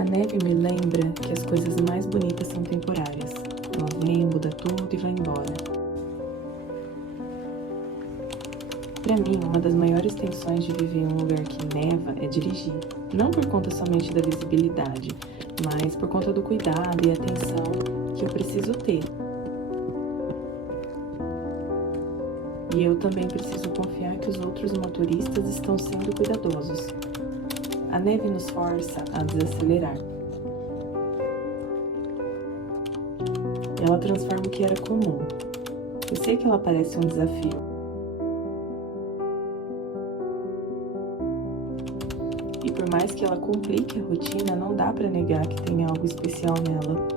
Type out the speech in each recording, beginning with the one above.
A neve me lembra que as coisas mais bonitas são temporárias. Ela vem, muda tudo e vai embora. Para mim, uma das maiores tensões de viver em um lugar que neva é dirigir. Não por conta somente da visibilidade, mas por conta do cuidado e atenção que eu preciso ter. E eu também preciso confiar que os outros motoristas estão sendo cuidadosos. A neve nos força a desacelerar. Ela transforma o que era comum. Eu sei que ela parece um desafio. E por mais que ela complique a rotina, não dá para negar que tem algo especial nela.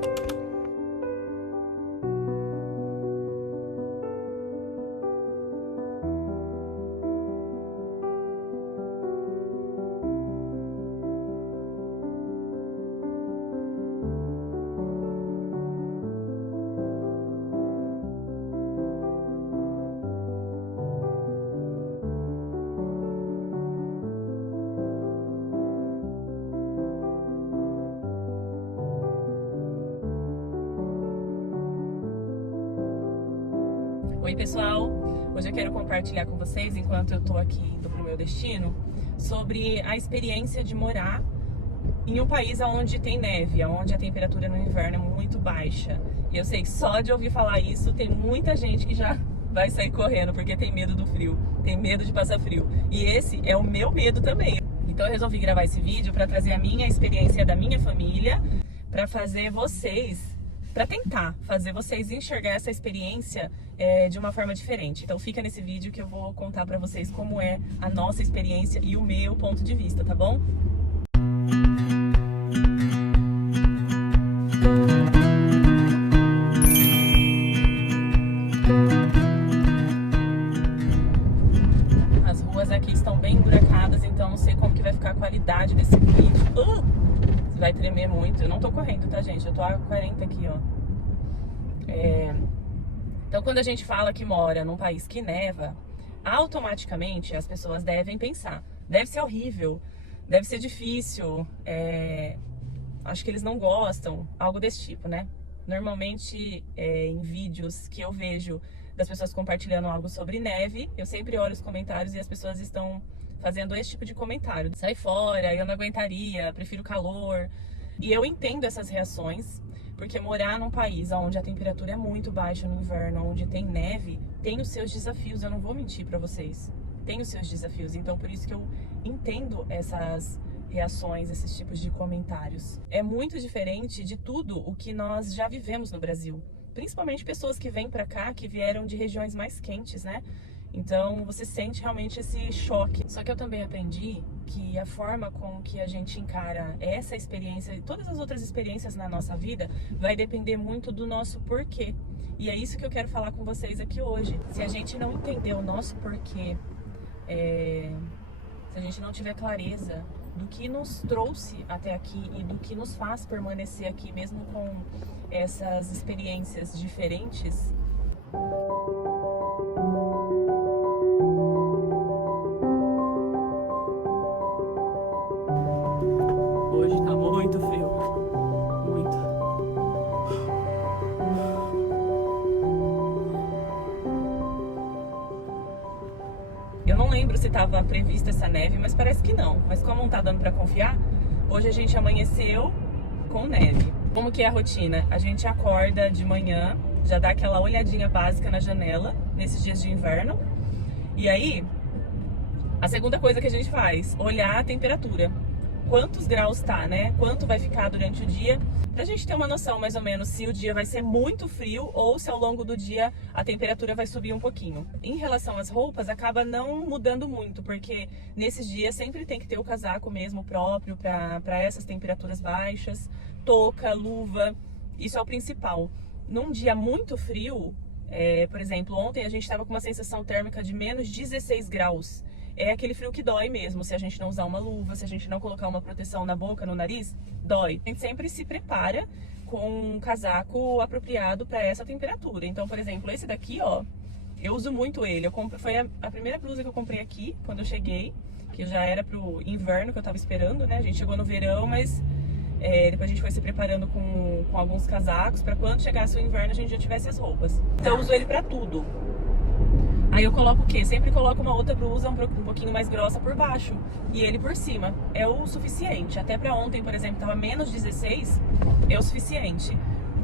Oi pessoal, hoje eu quero compartilhar com vocês, enquanto eu tô aqui indo pro meu destino, sobre a experiência de morar em um país onde tem neve, onde a temperatura no inverno é muito baixa. E eu sei que só de ouvir falar isso, tem muita gente que já vai sair correndo, porque tem medo do frio, tem medo de passar frio. E esse é o meu medo também. Então eu resolvi gravar esse vídeo para trazer a minha experiência da minha família, para fazer vocês... para tentar fazer vocês enxergar essa experiência de uma forma diferente. Então fica nesse vídeo que eu vou contar pra vocês como é a nossa experiência e o meu ponto de vista, tá bom? As ruas aqui estão bem emburacadas, então não sei como que vai ficar a qualidade desse vídeo. Vai tremer muito. Eu não tô correndo, tá, gente? Eu tô a 40 aqui, ó. Então, quando a gente fala que mora num país que neva, automaticamente as pessoas devem pensar: deve ser horrível, deve ser difícil, acho que eles não gostam, algo desse tipo, né? Normalmente, em vídeos que eu vejo das pessoas compartilhando algo sobre neve, eu sempre olho os comentários e as pessoas estão fazendo esse tipo de comentário: sai fora, eu não aguentaria, prefiro calor. E eu entendo essas reações, porque morar num país onde a temperatura é muito baixa no inverno, onde tem neve, tem os seus desafios, eu não vou mentir pra vocês. Tem os seus desafios, então por isso que eu entendo essas reações, esses tipos de comentários. É muito diferente de tudo o que nós já vivemos no Brasil. Principalmente pessoas que vêm pra cá, que vieram de regiões mais quentes, né? Então você sente realmente esse choque. Só que eu também aprendi que a forma com que a gente encara essa experiência e todas as outras experiências na nossa vida vai depender muito do nosso porquê. E é isso que eu quero falar com vocês aqui hoje. Se a gente não entender o nosso porquê, se a gente não tiver clareza do que nos trouxe até aqui e do que nos faz permanecer aqui, mesmo com essas experiências diferentes, hoje tá muito frio, muito. Eu não lembro se estava prevista essa neve, mas parece que não. Mas como não tá dando pra confiar, hoje a gente amanheceu com neve. Como que é a rotina? A gente acorda de manhã, já dá aquela olhadinha básica na janela, nesses dias de inverno. E aí, a segunda coisa que a gente faz, olhar a temperatura. Quantos graus tá, né? Quanto vai ficar durante o dia, pra gente ter uma noção mais ou menos se o dia vai ser muito frio ou se ao longo do dia a temperatura vai subir um pouquinho. Em relação às roupas, acaba não mudando muito, porque nesses dias sempre tem que ter o casaco mesmo próprio pra essas temperaturas baixas, touca, luva, isso é o principal. Num dia muito frio, por exemplo, ontem a gente tava com uma sensação térmica de menos 16 graus. É aquele frio que dói mesmo, se a gente não usar uma luva, se a gente não colocar uma proteção na boca, no nariz, dói. A gente sempre se prepara com um casaco apropriado para essa temperatura. Então, por exemplo, esse daqui, ó, eu uso muito ele. Foi a primeira blusa que eu comprei aqui, quando eu cheguei, que já era pro inverno que eu tava esperando, né? A gente chegou no verão, mas Depois a gente foi se preparando com alguns casacos para quando chegasse o inverno a gente já tivesse as roupas. Então eu uso ele para tudo. Aí eu coloco o quê? Sempre coloco uma outra blusa um pouquinho mais grossa por baixo e ele por cima. É o suficiente. Até para ontem, por exemplo, tava menos 16, é o suficiente.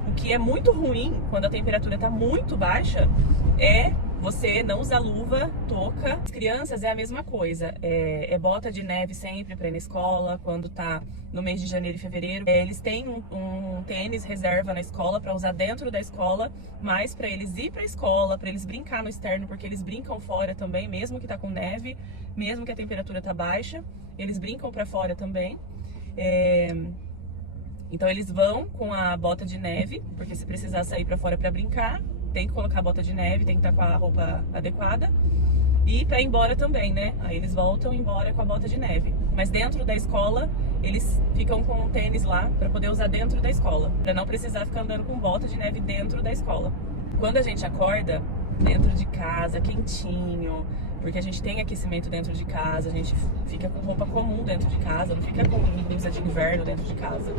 O que é muito ruim quando a temperatura tá muito baixa é você não usar luva, touca. As crianças é a mesma coisa. É bota de neve sempre para ir na escola, quando tá no mês de janeiro e fevereiro. Eles têm um tênis reserva na escola para usar dentro da escola, mas para eles ir para a escola, para eles brincar no externo, porque eles brincam fora também, mesmo que tá com neve, mesmo que a temperatura tá baixa, eles brincam para fora também. Então eles vão com a bota de neve, porque se precisar sair para fora para brincar, tem que colocar a bota de neve, tem que estar com a roupa adequada. E para ir embora também, né? Aí eles voltam embora com a bota de neve. Mas dentro da escola, eles ficam com o tênis lá para poder usar dentro da escola, para não precisar ficar andando com bota de neve dentro da escola. Quando a gente acorda dentro de casa, quentinho, porque a gente tem aquecimento dentro de casa, a gente fica com roupa comum dentro de casa, não fica com blusa de inverno dentro de casa.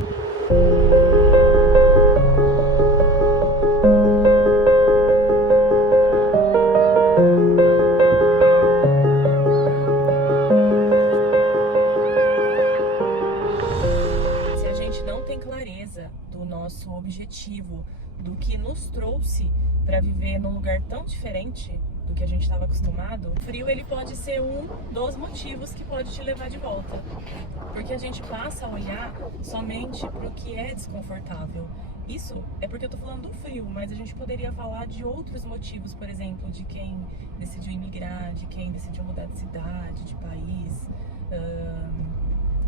Do nosso objetivo, do que nos trouxe para viver num lugar tão diferente do que a gente estava acostumado, o frio ele pode ser um dos motivos que pode te levar de volta, porque a gente passa a olhar somente para o que é desconfortável. Isso é porque eu tô falando do frio, mas a gente poderia falar de outros motivos, por exemplo, de quem decidiu imigrar, de quem decidiu mudar de cidade, de país.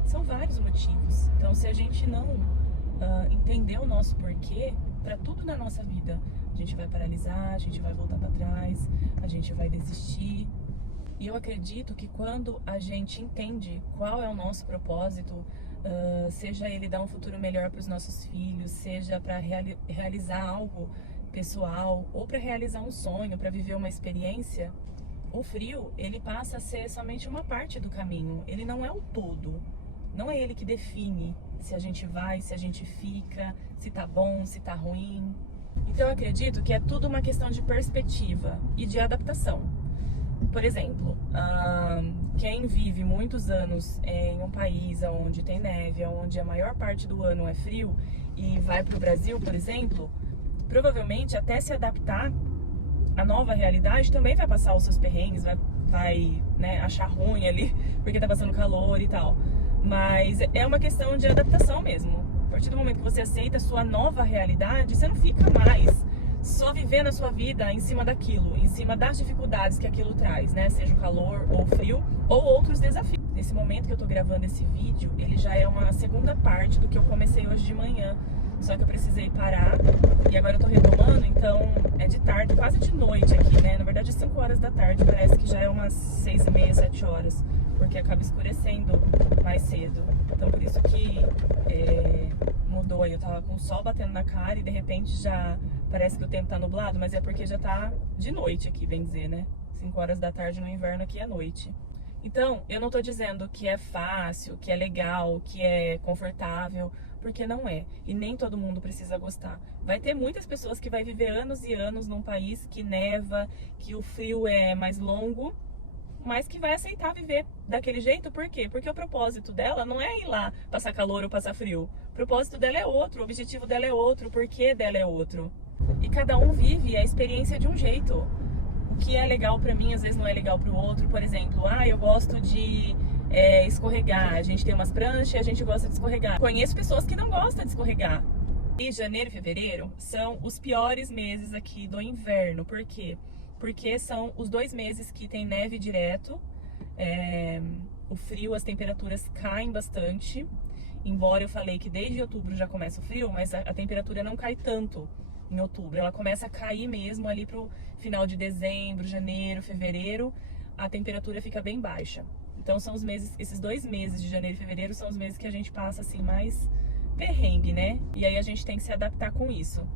São vários motivos. Então, se a gente não entender o nosso porquê, para tudo na nossa vida, a gente vai paralisar, a gente vai voltar para trás, a gente vai desistir. E eu acredito que quando a gente entende qual é o nosso propósito, seja ele dar um futuro melhor para os nossos filhos, seja para realizar algo pessoal ou para realizar um sonho, para viver uma experiência, o frio ele passa a ser somente uma parte do caminho. Ele não é o todo. Não é ele que define se a gente vai, se a gente fica, se tá bom, se tá ruim. Então eu acredito que é tudo uma questão de perspectiva e de adaptação. Por exemplo, quem vive muitos anos em um país onde tem neve, onde a maior parte do ano é frio, e vai para o Brasil, por exemplo, provavelmente até se adaptar à nova realidade também vai passar os seus perrengues, vai né, achar ruim ali, porque tá passando calor e tal. Mas é uma questão de adaptação mesmo. A partir do momento que você aceita a sua nova realidade, você não fica mais só vivendo a sua vida em cima daquilo, em cima das dificuldades que aquilo traz, né? Seja o calor ou o frio ou outros desafios. Nesse momento que eu tô gravando esse vídeo, ele já é uma segunda parte do que eu comecei hoje de manhã. Só que eu precisei parar e agora eu tô retomando, então é de tarde, quase de noite aqui, né? Na verdade é 5 horas da tarde, parece que já é umas 6h30, 7 horas, porque acaba escurecendo mais cedo. Então por isso que mudou aí, eu tava com o sol batendo na cara e de repente já parece que o tempo tá nublado, mas é porque já tá de noite aqui, bem dizer, né? 5 horas da tarde no inverno aqui é noite. Então, eu não tô dizendo que é fácil, que é legal, que é confortável, porque não é. E nem todo mundo precisa gostar. Vai ter muitas pessoas que vai viver anos e anos num país que neva, que o frio é mais longo, mas que vai aceitar viver daquele jeito. Por quê? Porque o propósito dela não é ir lá passar calor ou passar frio. O propósito dela é outro, o objetivo dela é outro, o porquê dela é outro. E cada um vive a experiência de um jeito. O que é legal pra mim, às vezes não é legal pro outro. Por exemplo, eu gosto de escorregar. A gente tem umas pranchas e a gente gosta de escorregar. Conheço pessoas que não gostam de escorregar. E janeiro e fevereiro são os piores meses aqui do inverno. Por quê? Porque são os 2 meses que tem neve direto. O frio, as temperaturas caem bastante. Embora eu falei que desde outubro já começa o frio, mas a temperatura não cai tanto em outubro. Ela começa a cair mesmo ali pro final de dezembro, janeiro, fevereiro, a temperatura fica bem baixa. Então são os meses, esses 2 meses de janeiro e fevereiro são os meses que a gente passa assim mais perrengue, né? E aí a gente tem que se adaptar com isso.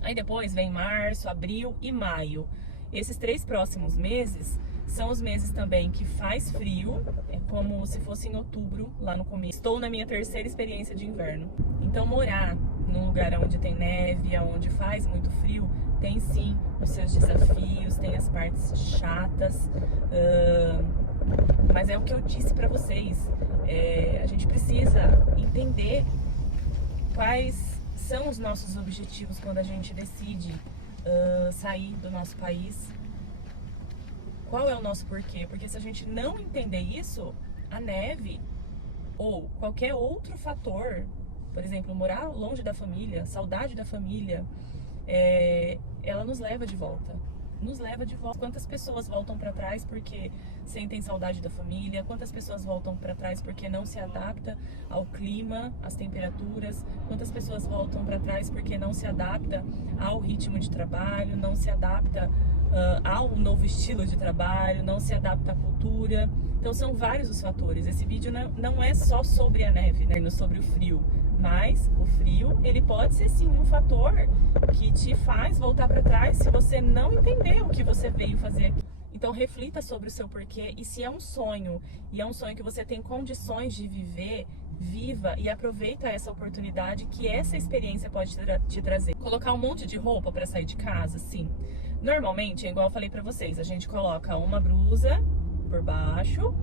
Aí depois vem março, abril e maio. Esses 3 próximos meses São os meses também que faz frio, é como se fosse em outubro, lá no começo. Estou na minha terceira experiência de inverno. Então morar num lugar onde tem neve, onde faz muito frio, tem sim os seus desafios, tem as partes chatas, mas é o que eu disse pra vocês, a gente precisa entender quais são os nossos objetivos quando a gente decide sair do nosso país. Qual é o nosso porquê? Porque se a gente não entender isso, a neve ou qualquer outro fator, por exemplo, morar longe da família, saudade da família, ela nos leva de volta. Nos leva de volta. Quantas pessoas voltam para trás porque sentem saudade da família? Quantas pessoas voltam para trás porque não se adapta ao clima, às temperaturas? Quantas pessoas voltam para trás porque não se adapta ao ritmo de trabalho, não se adapta ao novo estilo de trabalho, não se adapta à cultura? Então são vários os fatores. Esse vídeo não é só sobre a neve, né? Sobre o frio. Mas o frio, ele pode ser sim um fator que te faz voltar para trás se você não entender o que você veio fazer aqui. Então reflita sobre o seu porquê e se é um sonho, e é um sonho que você tem condições de viver, viva e aproveita essa oportunidade que essa experiência pode te trazer. Colocar um monte de roupa para sair de casa, sim. Normalmente, igual eu falei para vocês, a gente coloca uma blusa por baixo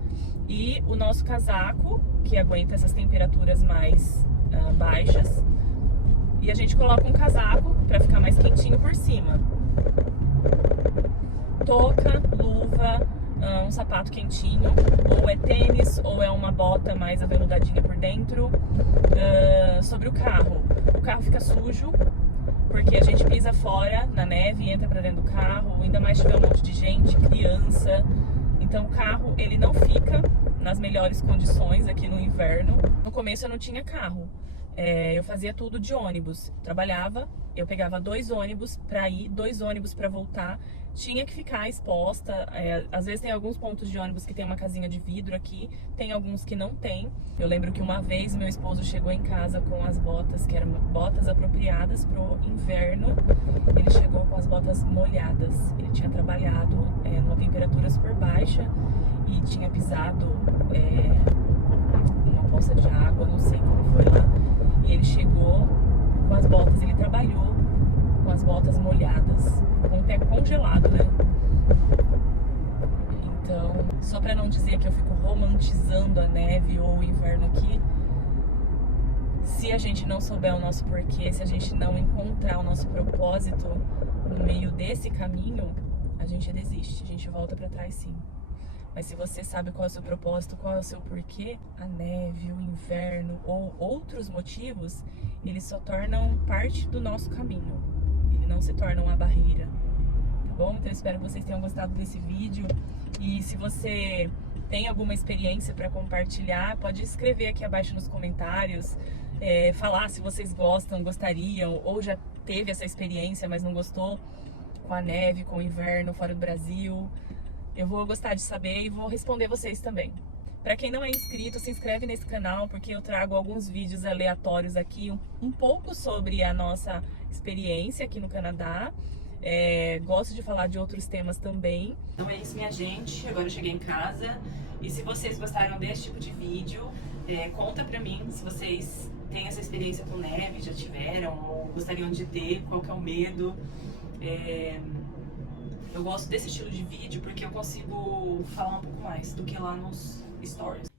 e o nosso casaco, que aguenta essas temperaturas mais baixas, e a gente coloca um casaco para ficar mais quentinho por cima. Touca, luva, um sapato quentinho, ou é tênis, ou é uma bota mais aveludadinha por dentro. Sobre o carro fica sujo, porque a gente pisa fora na neve e entra para dentro do carro, ainda mais se tiver um monte de gente, criança. Então o carro, ele não fica nas melhores condições aqui no inverno. No começo eu não tinha carro, eu fazia tudo de ônibus. Trabalhava, eu pegava 2 ônibus para ir, 2 ônibus para voltar. Tinha que ficar exposta, às vezes tem alguns pontos de ônibus que tem uma casinha de vidro aqui, tem alguns que não tem. Eu lembro que uma vez meu esposo chegou em casa com as botas, que eram botas apropriadas pro inverno. Ele chegou com as botas molhadas. Ele tinha trabalhado numa temperatura super baixa e tinha pisado numa poça de água, não sei como foi lá. E ele chegou com as botas, ele trabalhou com as botas molhadas, com o pé congelado, né? Então, só pra não dizer que eu fico romantizando a neve ou o inverno aqui, se a gente não souber o nosso porquê, se a gente não encontrar o nosso propósito no meio desse caminho, a gente desiste, a gente volta pra trás sim. Mas se você sabe qual é o seu propósito, qual é o seu porquê, a neve, o inverno ou outros motivos, eles só tornam parte do nosso caminho. Ele não se torna uma barreira, tá bom? Então eu espero que vocês tenham gostado desse vídeo. E se você tem alguma experiência para compartilhar, pode escrever aqui abaixo nos comentários, falar se vocês gostariam, ou já teve essa experiência, mas não gostou com a neve, com o inverno fora do Brasil. Eu vou gostar de saber e vou responder vocês também. Para quem não é inscrito, se inscreve nesse canal, porque eu trago alguns vídeos aleatórios aqui, um pouco sobre a nossa experiência aqui no Canadá. Gosto de falar de outros temas também. Então é isso, minha gente. Agora eu cheguei em casa. E se vocês gostaram desse tipo de vídeo, conta pra mim se vocês têm essa experiência com neve, já tiveram, ou gostariam de ter, qual que é o medo. Eu gosto desse estilo de vídeo porque eu consigo falar um pouco mais do que lá nos stories.